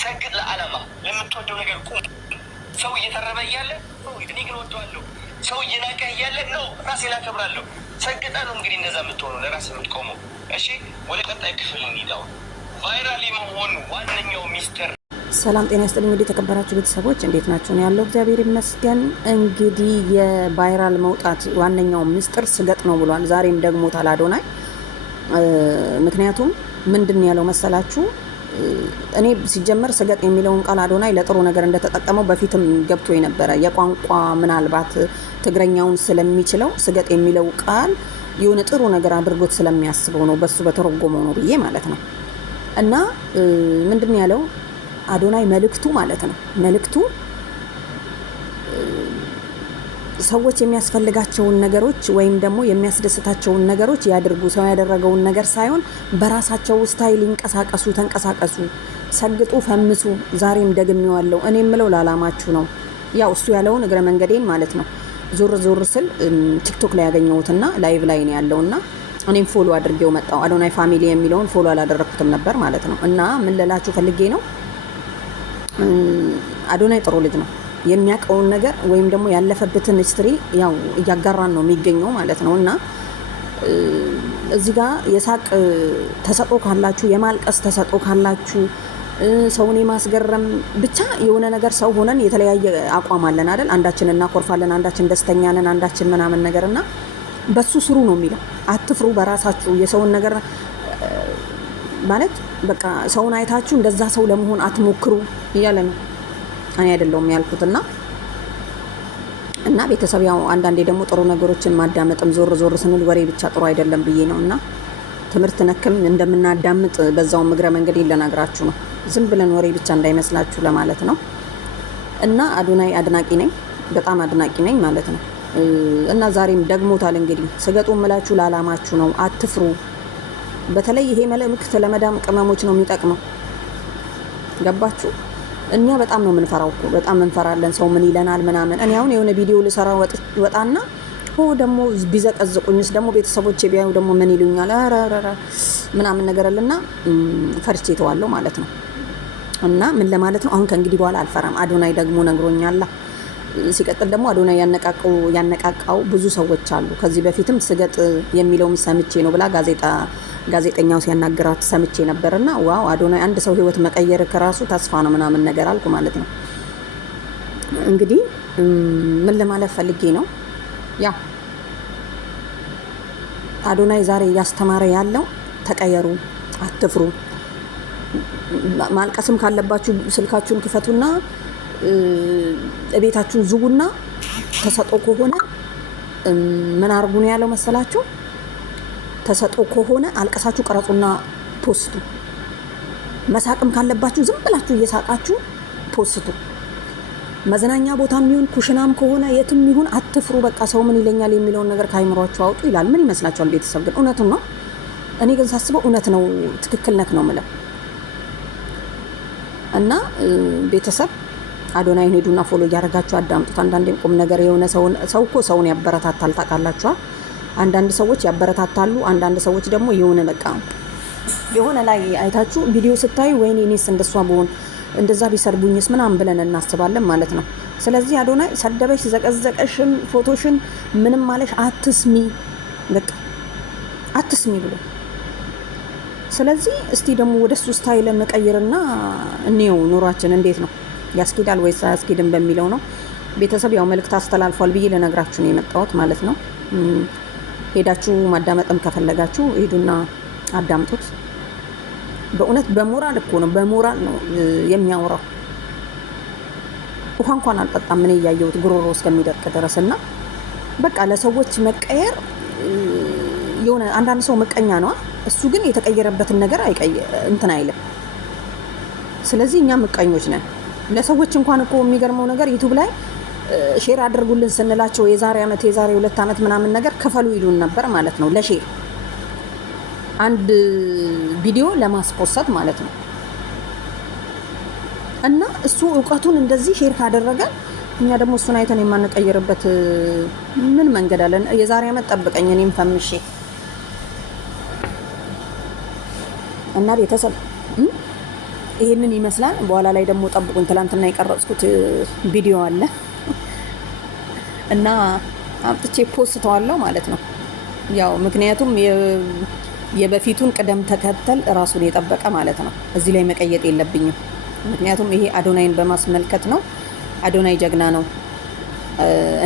ሰግጥ ለዓላማ ለምትወደው ነገር ቁም። ሰው እየተረበ እያለ እኔ ግን ወደዋለሁ። ሰው እየናቀ እያለ ነው ራሴን አከብራለሁ። ሰግጠ ነው እንግዲህ እንደዛ የምትሆነው ለራስ የምትቆመው። እሺ ወደ ቀጣይ ክፍል እንሂዳው። ቫይራል የመሆን ዋነኛው ሚስጥር። ሰላም ጤና ይስጥልኝ። እንግዲህ የተከበራችሁ ቤተሰቦች እንዴት ናችሁ? ነው ያለው እግዚአብሔር ይመስገን። እንግዲህ የቫይራል መውጣት ዋነኛው ሚስጥር ስገጥ ነው ብሏል። ዛሬም ደግሞ አዶናይ። ምክንያቱም ምንድን ያለው መሰላችሁ? እኔ ሲጀመር ስገጥ የሚለውን ቃል አዶናይ ለጥሩ ነገር እንደተጠቀመው በፊትም ገብቶ የነበረ የቋንቋ ምናልባት ትግረኛውን ስለሚችለው ስገጥ የሚለው ቃል የሆነ ጥሩ ነገር አድርጎት ስለሚያስበው ነው በሱ በተረጎመው ነው ብዬ ማለት ነው። እና ምንድን ያለው አዶናይ መልእክቱ ማለት ነው መልእክቱ ሰዎች የሚያስፈልጋቸውን ነገሮች ወይም ደግሞ የሚያስደስታቸውን ነገሮች ያድርጉ። ሰው ያደረገውን ነገር ሳይሆን በራሳቸው ስታይል ይንቀሳቀሱ፣ ተንቀሳቀሱ፣ ሰግጡ፣ ፈምሱ። ዛሬም ደግሜዋለሁ። እኔ የምለው ላላማችሁ ነው። ያው እሱ ያለውን እግረ መንገዴን ማለት ነው ዞር ዞር ስል ቲክቶክ ላይ ያገኘሁትና ላይቭ ላይ ነው ያለውና እኔም ፎሎ አድርጌው መጣው። አዶናይ ፋሚሊ የሚለውን ፎሎ አላደረኩትም ነበር ማለት ነው። እና ምን ልላችሁ ፈልጌ ነው አዶናይ ጥሩ ልጅ ነው። የሚያውቀውን ነገር ወይም ደግሞ ያለፈበትን ሂስትሪ ያው እያጋራን ነው የሚገኘው ማለት ነው። እና እዚህ ጋር የሳቅ ተሰጦ ካላችሁ፣ የማልቀስ ተሰጦ ካላችሁ፣ ሰውን የማስገረም ብቻ የሆነ ነገር ሰው ሆነን የተለያየ አቋም አለን አይደል? አንዳችን እናኮርፋለን፣ አንዳችን ደስተኛ ነን፣ አንዳችን ምናምን ነገር እና በሱ ስሩ ነው የሚለው። አትፍሩ፣ በራሳችሁ የሰውን ነገር ማለት በቃ ሰውን አይታችሁ እንደዛ ሰው ለመሆን አትሞክሩ እያለ ነው። እኔ አይደለሁም ያልኩትና እና ቤተሰብ ያው አንዳንዴ ደግሞ ጥሩ ነገሮችን ማዳመጥም ዞር ዞር ስንል ወሬ ብቻ ጥሩ አይደለም ብዬ ነው። እና ትምህርት ነክም እንደምናዳምጥ በዛው እግረ መንገድ ልነግራችሁ ነው። ዝም ብለን ወሬ ብቻ እንዳይመስላችሁ ለማለት ነው። እና አዶናይ አድናቂ ነኝ፣ በጣም አድናቂ ነኝ ማለት ነው። እና ዛሬም ደግሞታል። እንግዲህ ስገጡ እምላችሁ ላላማችሁ ነው፣ አትፍሩ። በተለይ ይሄ መልእክት ለመዳም ቅመሞች ነው የሚጠቅመው። ገባችሁ? እኛ በጣም ነው የምንፈራው እኮ በጣም እንፈራለን። ሰው ምን ይለናል ምናምን። እኔ አሁን የሆነ ቪዲዮ ልሰራ ወጣና ደግሞ ቢዘቀዝቁኝስ ደግሞ ቤተሰቦቼ ቢያዩ ደግሞ ምን ይሉኛል አራራራ ምናምን ነገር አለና ፈርቼ ተዋለሁ ማለት ነው። እና ምን ለማለት ነው አሁን ከእንግዲህ በኋላ አልፈራም። አዶናይ ደግሞ ነግሮኛል። ሲቀጥል ደግሞ አዶናይ ያነቃቃው ብዙ ሰዎች አሉ። ከዚህ በፊትም ስገጥ የሚለውም ሰምቼ ነው ብላ ጋዜጠኛው ሲያናገራት ሰምቼ ነበርና ዋው አዶናይ አንድ ሰው ህይወት መቀየር ከራሱ ተስፋ ነው ምናምን ነገር አልኩ ማለት ነው። እንግዲህ ምን ለማለት ፈልጌ ነው ያ አዶናይ ዛሬ እያስተማረ ያለው ተቀየሩ፣ አትፍሩ። ማልቀስም ካለባችሁ ስልካችሁን ክፈቱና ቤታችሁን ዝጉና ተሰጦ ከሆነ ምን አርጉ ነው ያለው መሰላችሁ? ተሰጦ ከሆነ አልቀሳችሁ ቀረጹና ፖስቱ። መሳቅም ካለባችሁ ዝም ብላችሁ እየሳቃችሁ ፖስቱ። መዝናኛ ቦታም ይሁን ኩሽናም ከሆነ የትም ይሁን አትፍሩ። በቃ ሰው ምን ይለኛል የሚለውን ነገር ካይምሯችሁ አውጡ ይላል። ምን ይመስላችኋል ቤተሰብ? ግን እውነቱን ነው። እኔ ግን ሳስበው እውነት ነው፣ ትክክል ነክ ነው የምለው። እና ቤተሰብ አዶናይን ሄዱና ፎሎ እያደረጋችሁ አዳምጡት። አንዳንዴም ቁም ነገር የሆነ ሰው እኮ ሰውን ያበረታታል። ታውቃላችሁ? አንዳንድ ሰዎች ያበረታታሉ፣ አንዳንድ ሰዎች ደግሞ የሆነ በቃ የሆነ ላይ አይታችሁ ቪዲዮ ስታዩ ወይኔ እኔስ እንደሷ ብሆን እንደዛ ቢሰርቡኝስ ምናምን ብለን እናስባለን ማለት ነው። ስለዚህ አዶናይ ሰደበሽ፣ ዘቀዘቀሽን፣ ፎቶሽን ምንም ማለሽ አትስሚ፣ በቃ አትስሚ ብሎ ስለዚህ እስቲ ደግሞ ወደሱ ስታይል እንቀይርና እንየው ኑሯችን እንዴት ነው ያስኬዳል ወይስ አያስኬድም በሚለው ነው። ቤተሰብ ያው መልእክት አስተላልፏል ብዬ ለነግራችሁ ነው የመጣሁት ማለት ነው። ሄዳችሁ ማዳመጥም ከፈለጋችሁ ሄዱና አዳምጡት። በእውነት በሞራል እኮ ነው፣ በሞራል ነው የሚያወራው። ውሃ እንኳን አልጠጣም እኔ እያየሁት ጉሮሮ እስከሚደርቅ ድረስና በቃ ለሰዎች መቀየር የሆነ አንዳንድ ሰው መቀኛ ነው። እሱ ግን የተቀየረበትን ነገር እንትን አይልም። ስለዚህ እኛ ምቀኞች ነን። ለሰዎች እንኳን እኮ የሚገርመው ነገር ዩቲዩብ ላይ ሼር አድርጉልን ስንላቸው የዛሬ ዓመት የዛሬ 2 ዓመት ምናምን ነገር ክፈሉ ይሉን ነበር ማለት ነው። ለሼር አንድ ቪዲዮ ለማስፖስት ማለት ነው። እና እሱ እውቀቱን እንደዚህ ሼር ካደረገ እኛ ደግሞ እሱን አይተን የማንቀይርበት ምን መንገድ አለን? የዛሬ ዓመት ጠብቀኝ እኔም ፈምሼ እና ቤተሰብ ይሄንን ይመስላል። በኋላ ላይ ደግሞ ጠብቁኝ። ትላንትና የቀረጽኩት ቪዲዮ አለ እና አምጥቼ ፖስተዋለሁ ማለት ነው። ያው ምክንያቱም የበፊቱን ቅደም ተከተል ራሱን የጠበቀ ማለት ነው። እዚህ ላይ መቀየጥ የለብኝም። ምክንያቱም ይሄ አዶናይን በማስመልከት ነው። አዶናይ ጀግና ነው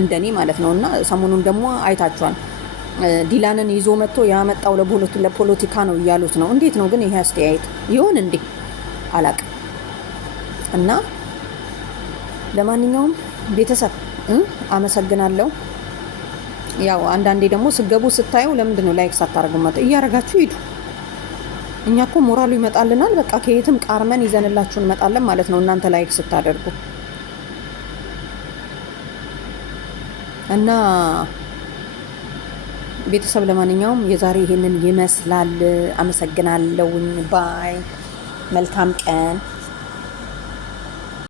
እንደኔ ማለት ነው። እና ሰሞኑን ደግሞ አይታችኋል። ዲላንን ይዞ መጥቶ ያመጣው ለፖለቲካ ነው እያሉት ነው። እንዴት ነው ግን ይሄ አስተያየት ይሆን እንዴ? አላቅም። እና ለማንኛውም ቤተሰብ አመሰግናለሁ። ያው አንዳንዴ ደግሞ ስገቡ ስታዩ ለምንድን ነው ላይክ ሳታደርጉ እያረጋችሁ ሂዱ። እኛ እኮ ሞራሉ ይመጣልናል። በቃ ከየትም ቃርመን ይዘንላችሁ እንመጣለን ማለት ነው እናንተ ላይክ ስታደርጉ። እና ቤተሰብ ለማንኛውም የዛሬ ይሄንን ይመስላል። አመሰግናለሁኝ። ባይ። መልካም ቀን